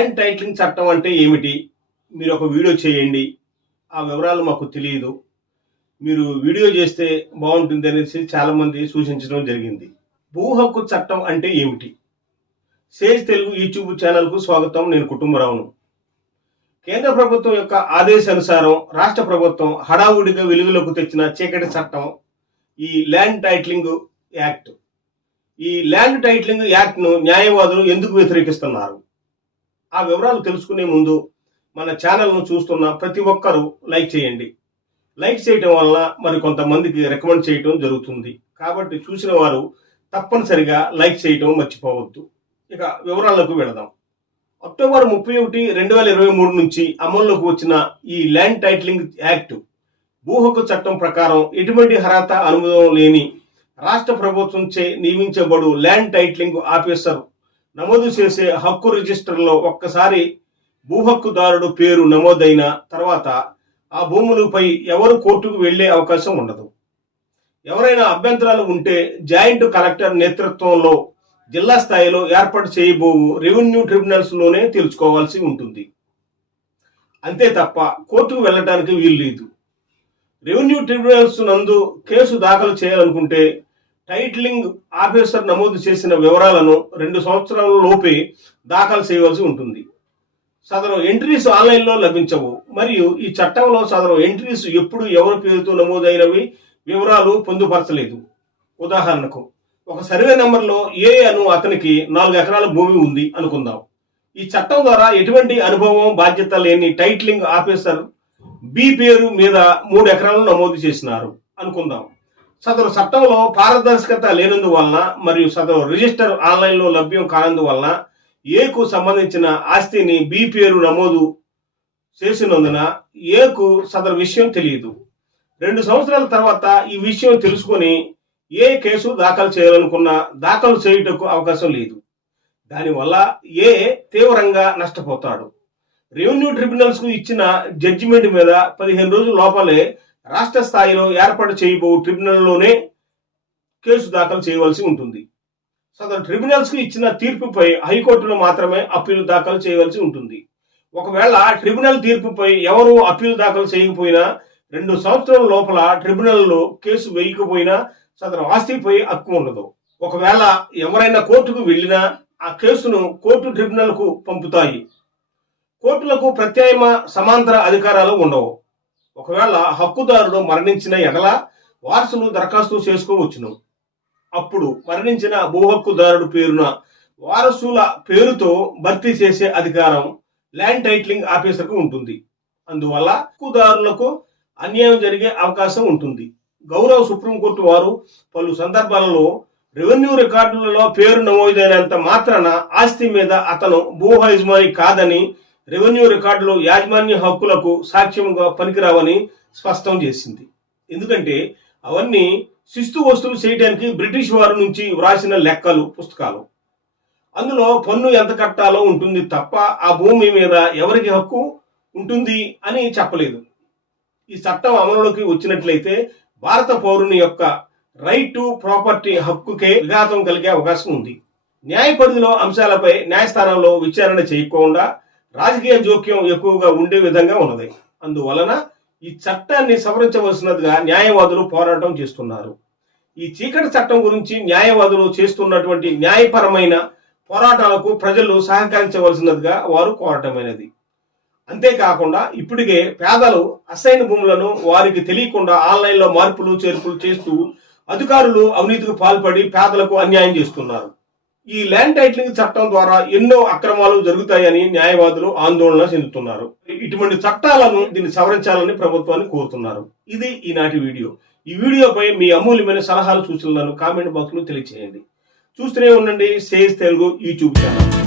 Land titling చట్టం అంటే ఏమిటి? మీరు ఒక వీడియో చేయండి. ఆ వివరాలు మాకు తెలియదు. మీరు వీడియో చేస్తే బాగుంటుంది అనేసి చాలామంది సూచించడం జరిగింది. భూ హక్కు చట్టం అంటే ఏమిటి? సేజ్ తెలుగు యూట్యూబ్ ఛానల్కు స్వాగతం. నేను కుటుంబరావును. కేంద్ర ప్రభుత్వం యొక్క ఆదేశానుసారం రాష్ట్ర ప్రభుత్వం హడావుడిగా వెలుగులోకి తెచ్చిన చీకటి చట్టం ఈ ల్యాండ్ టైటిలింగ్ యాక్ట్ ఈ ల్యాండ్ టైటిలింగ్ యాక్ట్ను న్యాయవాదులు ఎందుకు వ్యతిరేకిస్తున్నారు? ఆ వివరాలు తెలుసుకునే ముందు మన ఛానల్ను చూస్తున్న ప్రతి ఒక్కరూ లైక్ చేయండి. లైక్ చేయటం వలన మరి కొంతమందికి రికమెండ్ చేయటం జరుగుతుంది. కాబట్టి చూసిన వారు తప్పనిసరిగా లైక్ చేయటం మర్చిపోవద్దు. ఇక వివరాలకు వెళదాం. అక్టోబర్ ముప్పై ఒకటి రెండు వేల ఇరవై మూడు నుంచి అమల్లోకి వచ్చిన ఈ ల్యాండ్ టైటిలింగ్ యాక్ట్ భూ హక్కు చట్టం ప్రకారం ఎటువంటి అర్హత అనుభవం లేని రాష్ట్ర ప్రభుత్వంచే నియమించబడు ల్యాండ్ టైటిలింగ్ ఆఫీసర్ నమోదు చేసే హక్కు రిజిస్టర్లో ఒక్కసారి భూ హక్కుదారుడు పేరు నమోదైన తర్వాత ఆ భూములపై ఎవరు కోర్టుకు వెళ్ళే అవకాశం ఉండదు. ఎవరైనా అభ్యంతరాలు ఉంటే జాయింట్ కలెక్టర్ నేతృత్వంలో జిల్లా స్థాయిలో ఏర్పాటు చేయబోవు రెవెన్యూ ట్రిబ్యునల్స్లోనే తెలుసుకోవాల్సి ఉంటుంది. అంతే తప్ప కోర్టుకు వెళ్ళడానికి వీలు లేదు రెవెన్యూ ట్రిబ్యునల్స్ నందు కేసు దాఖలు చేయాలనుకుంటే టైటిలింగ్ ఆఫీసర్ నమోదు చేసిన వివరాలను రెండు సంవత్సరాల లోపే దాఖలు చేయవలసి ఉంటుంది. సదరు ఎంట్రీస్ ఆన్లైన్లో లభించవు. మరియు ఈ చట్టంలో సదరు ఎంట్రీస్ ఎప్పుడు ఎవరి పేరుతో నమోదైనవి వివరాలు పొందుపరచలేదు. ఉదాహరణకు ఒక సర్వే నెంబర్లో ఏ అను అతనికి నాలుగు ఎకరాల భూమి ఉంది అనుకుందాం. ఈ చట్టం ద్వారా ఎటువంటి అనుభవం బాధ్యత లేని టైటిలింగ్ ఆఫీసర్ బి పేరు మీద మూడు ఎకరాలను నమోదు చేసినారు అనుకుందాం. సదరు చట్టంలో పారదర్శకత లేనందువలన మరియు సదరు రిజిస్టర్ ఆన్లైన్లో లభ్యం కానందువలన ఏకు సంబంధించిన ఆస్తిని బి పేరు నమోదు చేసినందున ఏకు సదరు విషయం తెలియదు. రెండు సంవత్సరాల తర్వాత ఈ విషయం తెలుసుకొని ఏ కేసు దాఖలు చేయాలనుకున్నా దాఖలు చేయుటకు అవకాశం లేదు. దానివల్ల ఏ తీవ్రంగా నష్టపోతాడు. రెవెన్యూ ట్రిబ్యునల్స్కు ఇచ్చిన జడ్జిమెంట్ మీద పదిహేను రోజుల లోపలే రాష్ట్ర స్థాయిలో ఏర్పాటు చేయబో ట్రిబ్యునల్లోనే కేసు దాఖలు చేయవలసి ఉంటుంది. సదరు ట్రిబ్యునల్స్కి ఇచ్చిన తీర్పుపై హైకోర్టులో మాత్రమే అప్పీలు దాఖలు చేయవలసి ఉంటుంది. ఒకవేళ ట్రిబ్యునల్ తీర్పుపై ఎవరు అప్పీలు దాఖలు చేయకపోయినా రెండు సంవత్సరాల లోపల ట్రిబ్యునల్లో కేసు వేయకపోయినా సదరు ఆస్తిపై హక్కు ఉండదు. ఒకవేళ ఎవరైనా కోర్టుకు వెళ్ళినా ఆ కేసును కోర్టు ట్రిబ్యునల్కు పంపుతాయి. కోర్టులకు ప్రత్యామ సమాంతర అధికారాలు ఉండవు. ఒకవేళ హక్కుదారుడు మరణించిన ఎడల వారసులు దరఖాస్తు చేసుకోవచ్చును. అప్పుడు మరణించిన భూ హక్కుదారుడు పేరున వారసుల పేరుతో భర్తీ చేసే అధికారం ల్యాండ్ టైటిలింగ్ ఆఫీసర్కు ఉంటుంది. అందువల్ల హక్కుదారులకు అన్యాయం జరిగే అవకాశం ఉంటుంది. గౌరవ సుప్రీంకోర్టు వారు పలు సందర్భాలలో రెవెన్యూ రికార్డులలో పేరు నమోదైనంత మాత్రాన ఆస్తి మీద అతను భూ యజమాని కాదని రెవెన్యూ రికార్డులు యాజమాన్య హక్కులకు సాక్ష్యంగా పనికిరావని స్పష్టం చేసింది. ఎందుకంటే అవన్నీ శిస్తు వస్తువులు చేయడానికి బ్రిటిష్ వారి నుంచి వ్రాసిన లెక్కలు పుస్తకాలు. అందులో పన్ను ఎంత కట్టాలో ఉంటుంది తప్ప ఆ భూమి మీద ఎవరికి హక్కు ఉంటుంది అని చెప్పలేదు. ఈ చట్టం అమలులోకి వచ్చినట్లయితే భారత పౌరుని యొక్క రైట్ టు ప్రాపర్టీ హక్కుకే విఘాతం కలిగే అవకాశం ఉంది. న్యాయ పరిధిలో అంశాలపై న్యాయస్థానంలో విచారణ చేయకుండా రాజకీయ జోక్యం ఎక్కువగా ఉండే విధంగా ఉన్నది. అందువలన ఈ చట్టాన్ని సవరించవలసినదిగా న్యాయవాదులు పోరాటం చేస్తున్నారు. ఈ చీకటి చట్టం గురించి న్యాయవాదులు చేస్తున్నటువంటి న్యాయపరమైన పోరాటాలకు ప్రజలు సహకరించవలసినదిగా వారు కోరటమైనది. అంతేకాకుండా ఇప్పటికే పేదలు అసైన్ భూములను వారికి తెలియకుండా ఆన్లైన్లో మార్పులు చేర్పులు చేస్తూ అధికారులు అవినీతికి పాల్పడి పేదలకు అన్యాయం చేస్తున్నారు. ఈ ల్యాండ్ టైటిలింగ్ చట్టం ద్వారా ఎన్నో అక్రమాలు జరుగుతాయని న్యాయవాదులు ఆందోళన చెందుతున్నారు. ఇటువంటి చట్టాలను దీన్ని సవరించాలని ప్రభుత్వాన్ని కోరుతున్నారు. ఇది ఈనాటి వీడియో. ఈ వీడియోపై మీ అమూల్యమైన సలహాలు సూచనలను కామెంట్ బాక్స్లో తెలియచేయండి. చూస్తూనే ఉండండి సేజ్ తెలుగు యూట్యూబ్ ఛానల్.